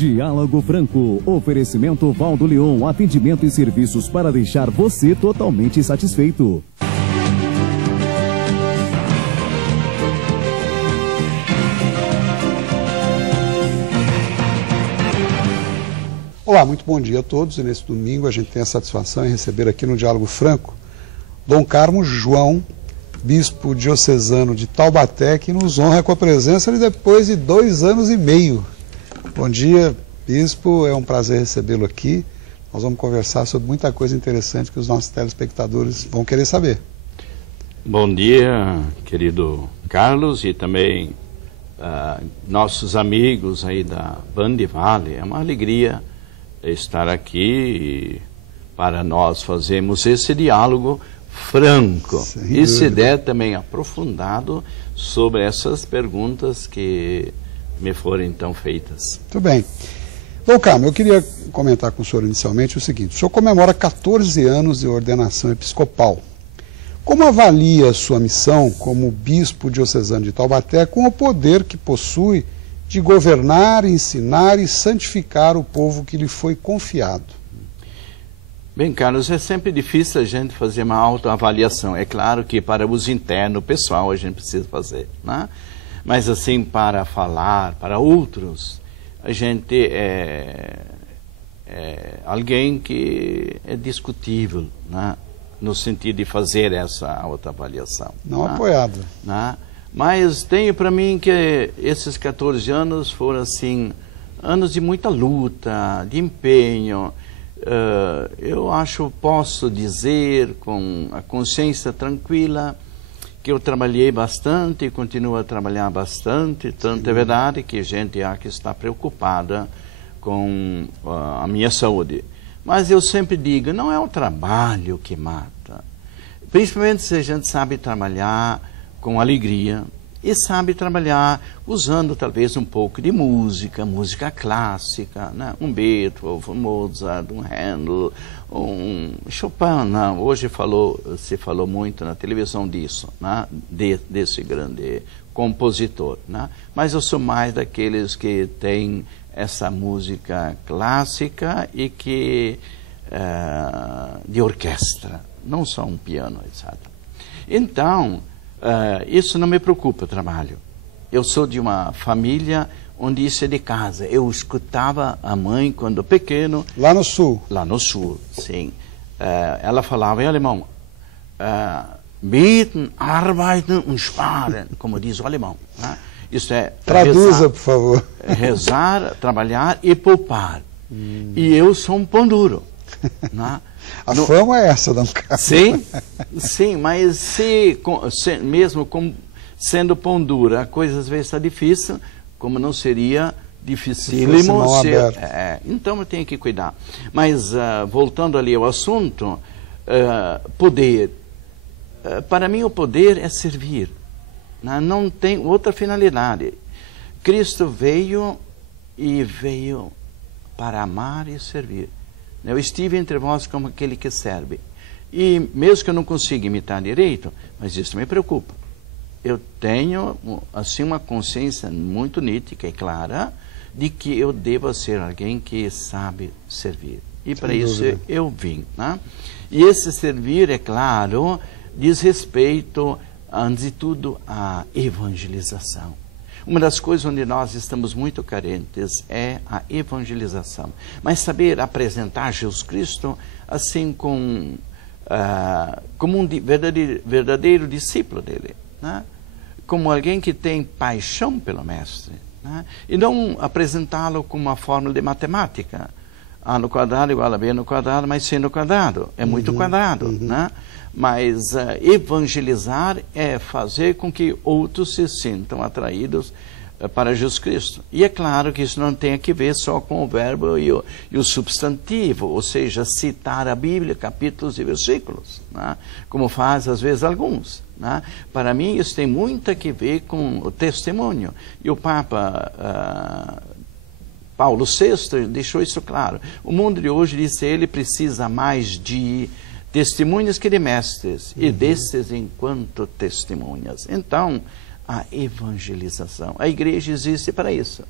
Diálogo Franco. Oferecimento Valdo Leon. Atendimento e serviços para deixar você totalmente satisfeito. Olá, muito bom dia a todos. E nesse domingo a gente tem a satisfação em receber aqui no Diálogo Franco Dom Carmo João, bispo diocesano de Taubaté, que nos honra com a presença depois de 2 anos e meio. Bom dia, bispo, é um prazer recebê-lo aqui. Nós vamos conversar sobre muita coisa interessante que os nossos telespectadores vão querer saber. Bom dia, querido Carlos, e também nossos amigos aí da Band Vale. É uma alegria estar aqui para nós fazermos esse diálogo franco e se der também aprofundado sobre essas perguntas que me foram então feitas. Muito bem. Dom Carmo, eu queria comentar com o senhor inicialmente o seguinte: o senhor comemora 14 anos de ordenação episcopal. Como avalia a sua missão como bispo diocesano de Taubaté com o poder que possui de governar, ensinar e santificar o povo que lhe foi confiado? Bem, Carlos, é sempre difícil a gente fazer uma autoavaliação. É claro que para o uso interno, pessoal, a gente precisa fazer, né? Mas assim, para falar para outros, a gente é alguém que é discutível, né? No sentido de fazer essa autoavaliação. Não, né? Apoiado. Né? Mas tenho para mim que esses 14 anos foram assim, anos de muita luta, de empenho. Eu acho, posso dizer com a consciência tranquila que eu trabalhei bastante e continuo a trabalhar bastante. Tanto é verdade que a gente há que estar preocupada com a minha saúde. Mas eu sempre digo, não é o trabalho que mata. Principalmente se a gente sabe trabalhar com alegria e sabe trabalhar usando talvez um pouco de música clássica, né? Um Beethoven, um Mozart, um Handel, um Chopin, né? Hoje se falou muito na televisão disso, né? Desse grande compositor, né? Mas eu sou mais daqueles que têm essa música clássica e que de orquestra, não só um piano, etc. Então, isso não me preocupa, o trabalho. Eu sou de uma família onde isso é de casa. Eu escutava a mãe quando pequeno. Lá no sul? Lá no sul, sim. Ela falava em alemão, beten, arbeiten und sparen, como diz o alemão, né? Isso é... Traduza, rezar, por favor. Rezar, trabalhar e poupar. E eu sou um pão duro. Né? A fama é essa, Dom Carlos. Sim, sim, mas mesmo sendo pão duro, a coisa às vezes está difícil, como não seria dificílimo ser... então eu tenho que cuidar. Mas voltando ali ao assunto, poder. Para mim o poder é servir. Não tem outra finalidade. Cristo veio para amar e servir. Eu estive entre vós como aquele que serve. E mesmo que eu não consiga imitar direito, mas isso me preocupa. Eu tenho assim uma consciência muito nítida e clara de que eu devo ser alguém que sabe servir. E para isso eu vim, né? E esse servir, é claro, diz respeito, antes de tudo, à evangelização. Uma das coisas onde nós estamos muito carentes é a evangelização. Mas saber apresentar Jesus Cristo assim como um verdadeiro discípulo dele, né? Como alguém que tem paixão pelo Mestre, né? E não apresentá-lo como uma fórmula de matemática. A no quadrado igual a B no quadrado, mas C no quadrado. É muito quadrado, né? Mas evangelizar é fazer com que outros se sintam atraídos para Jesus Cristo. E é claro que isso não tem a ver só com o verbo e o substantivo, ou seja, citar a Bíblia, capítulos e versículos, né? Como faz às vezes alguns, né? Para mim isso tem muito a ver com o testemunho. E o Papa Paulo VI deixou isso claro. O mundo de hoje, disse ele, precisa mais de testemunhas que de mestres, e desses enquanto testemunhas. Então, a evangelização. A igreja existe para isso.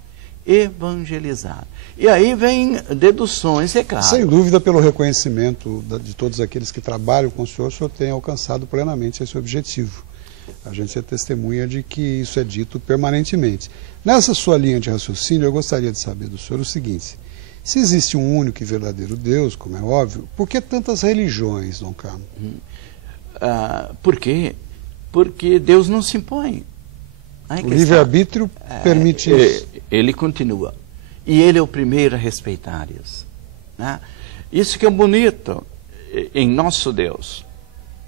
evangelizar. E aí vem deduções, é claro. Sem dúvida, pelo reconhecimento de todos aqueles que trabalham com o senhor tem alcançado plenamente esse objetivo. A gente é testemunha de que isso é dito permanentemente. Nessa sua linha de raciocínio, eu gostaria de saber do senhor o seguinte: se existe um único e verdadeiro Deus, como é óbvio, por que tantas religiões, Dom Carmo? Por quê? Porque Deus não se impõe. O livre-arbítrio permite isso. Ele continua. E ele é o primeiro a respeitar isso. Né? Isso que é bonito em nosso Deus.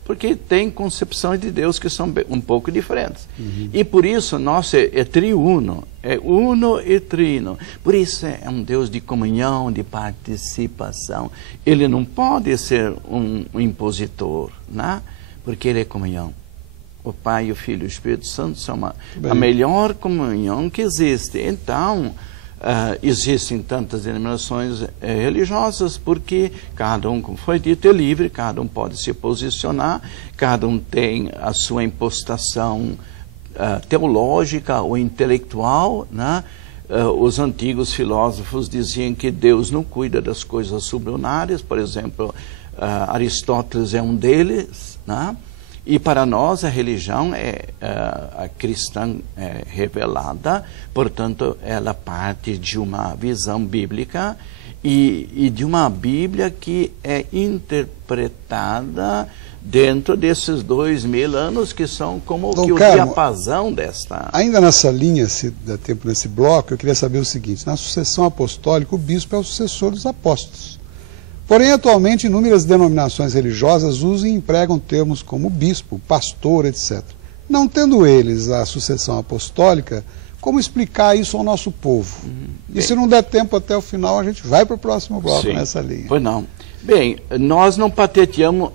Porque tem concepções de Deus que são um pouco diferentes. E por isso nosso é triuno, é uno e trino. Por isso é um Deus de comunhão, de participação. Ele não pode ser um impositor, né? Porque ele é comunhão. O Pai, o Filho e o Espírito Santo são a melhor comunhão que existe. Então, existem tantas denominações religiosas porque cada um, como foi dito, é livre, cada um pode se posicionar, cada um tem a sua impostação teológica ou intelectual, né? Os antigos filósofos diziam que Deus não cuida das coisas sublunares, por exemplo, Aristóteles é um deles, né? E para nós a religião a cristã revelada, portanto ela parte de uma visão bíblica e de uma Bíblia que é interpretada dentro desses 2000 anos que são como que o diapasão desta... Ainda nessa linha, se dá tempo nesse bloco, eu queria saber o seguinte: na sucessão apostólica o bispo é o sucessor dos apóstolos. Porém, atualmente, inúmeras denominações religiosas usam e empregam termos como bispo, pastor, etc. Não tendo eles a sucessão apostólica, como explicar isso ao nosso povo? E se não der tempo até o final, a gente vai para o próximo bloco nessa linha. Pois não. Bem, nós não patenteamos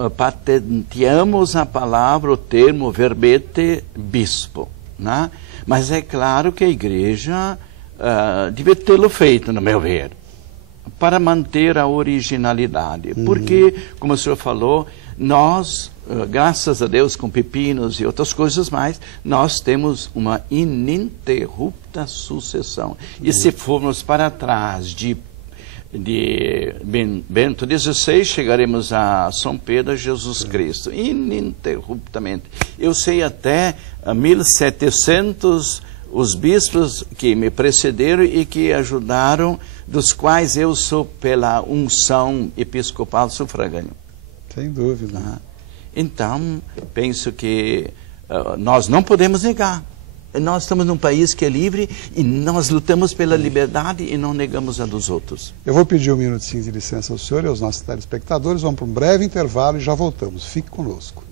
a palavra, o termo, o verbete bispo, né? Mas é claro que a igreja devia tê-lo feito, no meu ver, para manter a originalidade. Porque, como o senhor falou, nós, graças a Deus, com pepinos e outras coisas mais, nós temos uma ininterrupta sucessão. E se formos para trás de Bento XVI, chegaremos a São Pedro, a Jesus Cristo, ininterruptamente. Eu sei até 1700 os bispos que me precederam e que ajudaram, dos quais eu sou pela unção episcopal sufragâneo. Sem dúvida. Então, penso que nós não podemos negar. Nós estamos num país que é livre e nós lutamos pela liberdade e não negamos a dos outros. Eu vou pedir um minutinho de licença ao senhor e aos nossos telespectadores. Vamos para um breve intervalo e já voltamos. Fique conosco.